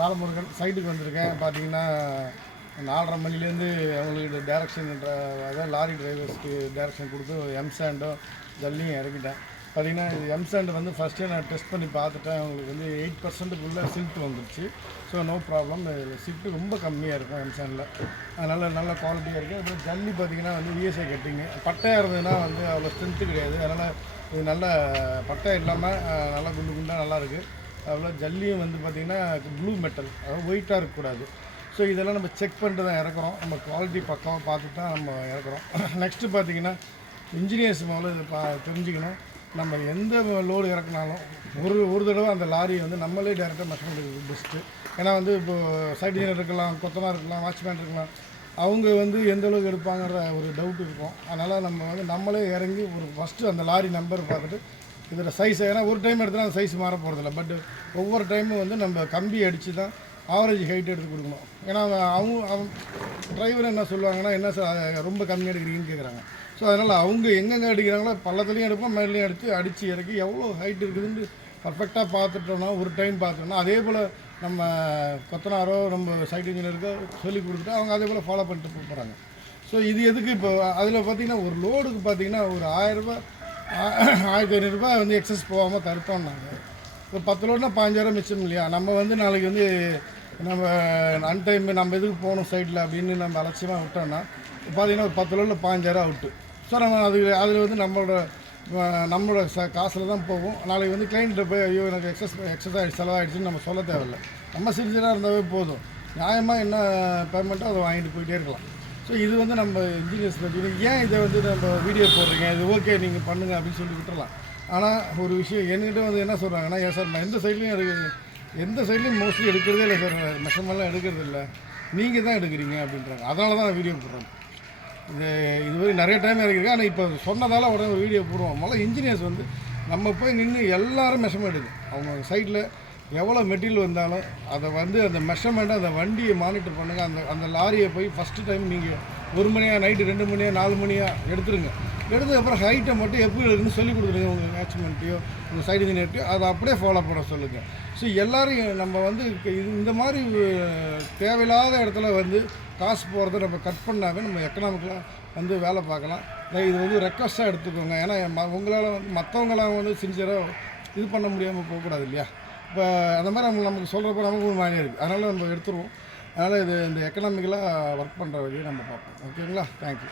பாலமுருகன் சைட்டுக்கு வந்திருக்கேன். பார்த்தீங்கன்னா 4:30 மணிலேருந்து அவங்களுக்கு டேரக்ஷன்ன்ற அதாவது லாரி டிரைவர்ஸ்க்கு டேரக்ஷன் கொடுத்து எம்சாண்டும் ஜல்லியும் இறக்கிட்டேன். பார்த்தீங்கன்னா இது எம்சாண்ட் வந்து ஃபஸ்ட்டே நான் டெஸ்ட் பண்ணி பார்த்துட்டேன். அவங்களுக்கு வந்து 8%க்குள்ளே சில்ட் வந்துருச்சு. So no problem. இதில் சில்ட்டு ரொம்ப கம்மியாக இருக்கும் எம்சாண்டில். அதனால் நல்ல குவாலிட்டியாக இருக்குது. அப்புறம் ஜல்லி பார்த்திங்கன்னா வந்து இஎஸ்ஐ கட்டிங்கு பட்டையாக இருந்ததுன்னா வந்து அவ்வளோ ஸ்ட்ரென்த்து கிடையாது. அதனால் இது நல்ல பட்டை இல்லாமல் நல்லா குண்டு குண்டாக நல்லாயிருக்கு. அவ்வளோ ஜல்லியும் வந்து பார்த்திங்கன்னா ப்ளூ மெட்டல், அதாவது ஒயிட்டாக இருக்கக்கூடாது. ஸோ இதெல்லாம் நம்ம செக் பண்ணிட்டு தான் இறக்குறோம். நம்ம குவாலிட்டி பக்காவாக பார்த்துட்டு தான் நம்ம இறக்குறோம். நெக்ஸ்ட்டு பார்த்திங்கன்னா இன்ஜினியர்ஸ் முதல்ல இதை தெரிஞ்சுக்கணும். நம்ம எந்த லோடு இறக்குனாலும் ஒரு தடவை அந்த லாரியை வந்து நம்மளே டேரெக்டாக மெஷர்மெண்ட் எடுக்கிறது பெஸ்ட்டு. ஏன்னா வந்து இப்போது சைட் இன்ஜினியர் இருக்கலாம், கொத்தனார் இருக்கலாம், வாட்ச்மேன் இருக்கலாம், அவங்க வந்து எந்த அளவுக்கு எடுப்பாங்கிற ஒரு டவுட் இருக்கும். அதனால் நம்ம வந்து நம்மளே இறங்கி ஒரு ஃபஸ்ட்டு அந்த லாரி நம்பர் பார்த்துட்டு இதோட சைஸ், ஏன்னா ஒரு டைம் எடுத்தால் அந்த சைஸ் மாற போகிறதில்ல. பட் ஒவ்வொரு டைமும் வந்து நம்ம கம்பி அடித்து தான் ஆவரேஜ் ஹைட் எடுத்து கொடுக்கணும். ஏன்னா அவங்க டிரைவர் என்ன சொல்லுவாங்கன்னா, என்ன சார் ரொம்ப கம்மியாக எடுக்கிறீங்கன்னு கேட்குறாங்க. ஸோ அதனால் அவங்க எங்கெங்கே அடிக்கிறாங்களோ பள்ளத்துலேயும் எடுப்போம், மேலேயும் அடித்து இறக்கி எவ்வளோ ஹைட் இருக்குதுன்னு பர்ஃபெக்டாக பார்த்துட்டோன்னா, ஒரு டைம் பார்த்தோன்னா அதே போல் நம்ம கொத்தனாரோ நம்ம சைட் இன்ஜினியருக்கோ சொல்லி கொடுத்துட்டு அவங்க அதே போல் ஃபாலோ பண்ணிட்டு போகிறாங்க. ஸோ இது எதுக்கு இப்போ அதில் பார்த்திங்கன்னா ஒரு லோடுக்கு பார்த்திங்கன்னா ஒரு 1000 ரூபா 1500 வந்து எக்ஸஸ் போகாமல் தடுத்தோம்னாங்க. இப்போ 10 லோடுனா 5000 மிச்சம் இல்லையா? நம்ம வந்து நாளைக்கு வந்து நம்ம அன்டைம் நம்ம எதுக்கு போகணும் சைட்டில் அப்படின்னு நம்ம அலட்சியமாக விட்டோம்னா பார்த்திங்கன்னா ஒரு 10 லோடில் 5000 அவுட்டு. ஸோ நம்ம அதில் வந்து நம்மளோட காசில் தான் போகும். நாளைக்கு வந்து கிளைண்ட்டை போய் ஐயோ எனக்கு எக்ஸஸ் ஆகிடுச்சு செலவாகிடுச்சுன்னு நம்ம சொல்ல தேவையில்லை. நம்ம சின்சியராக இருந்தாவே போதும். நியாயமாக என்ன பேமெண்ட்டோ அதை வாங்கிட்டு போயிட்டே இருக்கலாம். ஸோ இது வந்து நம்ம இன்ஜினியர்ஸ் பற்றி ஏன் இதை வந்து நம்ம வீடியோ போடுறீங்க, இது ஓகே நீங்கள் பண்ணுங்கள் அப்படின்னு சொல்லி விட்டுறலாம். ஆனால் ஒரு விஷயம் என்கிட்ட வந்து என்ன சொல்கிறாங்கன்னா, ஏன் சார் நான் எந்த சைட்லையும் மோஸ்ட்லி எடுக்கிறதே இல்லை சார், மெஷர்மெண்ட்லாம் எடுக்கிறது இல்லை, நீங்கள் தான் எடுக்கிறீங்க அப்படின்றாங்க. அதனால தான் வீடியோ போடுறோம். இதுவரை நிறைய டைம் இறக்கிருக்கு. ஆனால் இப்போ சொன்னதால் உடனே ஒரு வீடியோ போடுவோம். முதல்ல இன்ஜினியர்ஸ் வந்து நம்ம போய் நின்று எல்லாரும் மெஷர்மெண்ட் எடுக்கும். அவங்க சைட்டில் எவ்வளோ மெட்டீரியல் வந்தாலும் அதை வந்து அந்த மெஷர்மெண்ட்டை அந்த வண்டியை மானிட்டர் பண்ணுங்கள். அந்த லாரியை போய் ஃபஸ்ட்டு டைம் நீங்கள் 1 மணியாக நைட்டு 2 மணியாக 4 மணியாக எடுத்துருங்க. எடுத்ததுக்கப்புறம் ஹைட்டை மட்டும் எப்படி இருக்குன்னு சொல்லி கொடுத்துருங்க. உங்கள் மேட்ச்மெண்ட்டையோ உங்கள் சைடு இன்ஜினியர்ட்டையோ அதை அப்படியே ஃபாலோ பண்ண சொல்லுங்கள். ஸோ எல்லோரும் நம்ம வந்து இந்த மாதிரி தேவையில்லாத இடத்துல வந்து காசு போகிறத நம்ம கட் பண்ணாவே நம்ம எக்கனாமிக்கலாக வந்து வேலை பார்க்கலாம். இது வந்து ரெக்வஸ்ட்டாக எடுத்துக்கோங்க. ஏன்னா உங்களால் வந்து மற்றவங்களாம் வந்து சின்சியராக இது பண்ண முடியாமல் போகக்கூடாது இல்லையா? இப்போ அந்த மாதிரி நமக்கு சொல்கிறப்ப நமக்கு ஒரு மாதிரியாக இருக்குது. அதனால் நம்ம எடுத்துருவோம். அதனால் இந்த எக்கனாமிக்கலாக ஒர்க் பண்ணுற வழியை நம்ம பார்ப்போம். ஓகேங்களா? தேங்க்யூ.